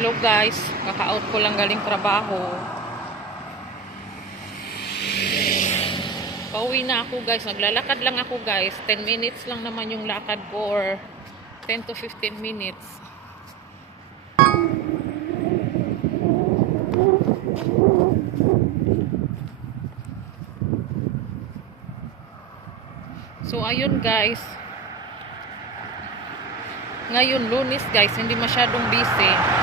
Hello guys, kaka-out ko lang galing trabaho. Pauwi na ako guys, naglalakad lang ako guys. 10 minutes lang naman yung lakad ko, or 10 to 15 minutes. So ayun guys, ngayon Lunes guys, hindi masyadong busy.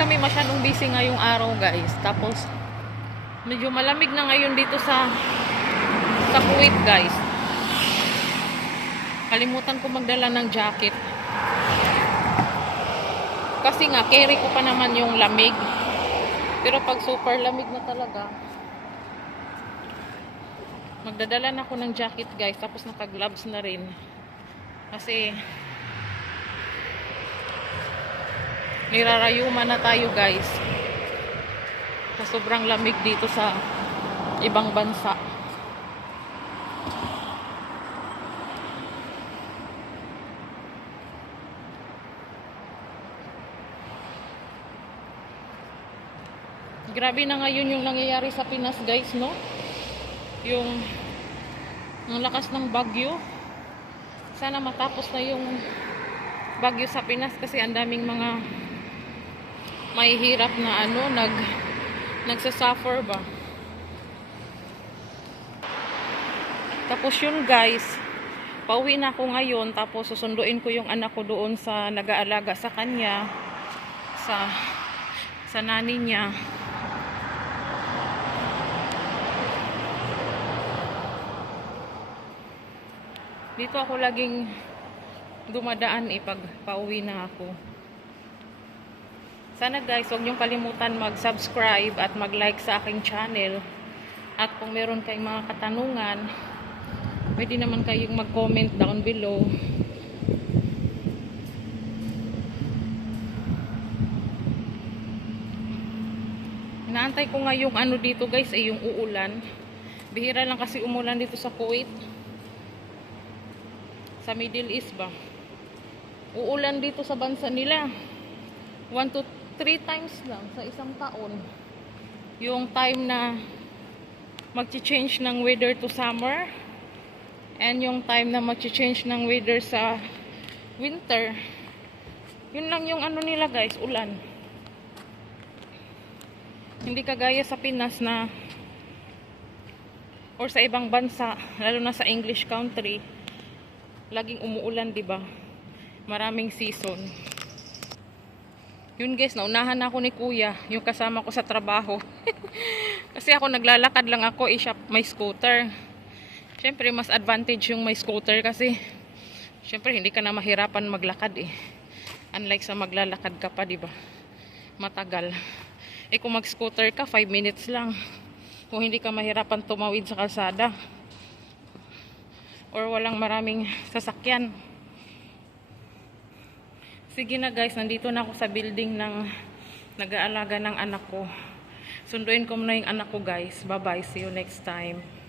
Kami masyadong busy ngayong araw guys. Tapos medyo malamig na ngayon dito sa Kuwait guys. Kalimutan ko magdala ng jacket. Kasi nga carry ko pa naman yung lamig. Pero pag super lamig na talaga, magdadala na ako ng jacket guys. Tapos naka-gloves na rin. Kasi nirarayuman na tayo guys sa sobrang lamig dito sa ibang bansa. Grabe na ngayon yung nangyayari sa Pinas guys, no? Yung ang lakas ng bagyo. Sana matapos na yung bagyo sa Pinas kasi ang daming mga mahihirap na nagsasuffer ba. Tapos yun guys, pauwi na ako ngayon, tapos susunduin ko yung anak ko doon sa nag-aalaga sa kanya, sa nani niya. Dito ako laging dumadaan pag pauwi na ako. Sana guys, huwag niyong kalimutan mag-subscribe at mag-like sa aking channel. At kung meron kayong mga katanungan, pwede naman kayong mag-comment down below. Inaantay ko nga yung dito guys, yung uulan. Bihira lang kasi umulan dito sa Kuwait. Sa Middle East ba? Uulan dito sa bansa nila. 1 to 3 times lang sa isang taon. Yung time na mag-change ng weather to summer, and yung time na mag-change ng weather sa winter. Yun lang yung nila guys, ulan. Hindi kagaya sa Pinas na, or sa ibang bansa, lalo na sa English country, laging umuulan, di ba? Maraming season. Yun guys, naunahan ako ni kuya, yung kasama ko sa trabaho. Kasi ako naglalakad lang ako, siya may scooter. Syempre mas advantage yung may scooter kasi syempre hindi ka na mahirapan maglakad Unlike sa maglalakad ka pa, di ba? Matagal. Kung mag-scooter ka, 5 minutes lang. Kung hindi ka mahirapan tumawid sa kalsada. or walang maraming sasakyan. Sige na guys, nandito na ako sa building ng nag-aalaga ng anak ko. Sunduin ko muna yung anak ko guys. Bye bye, see you next time.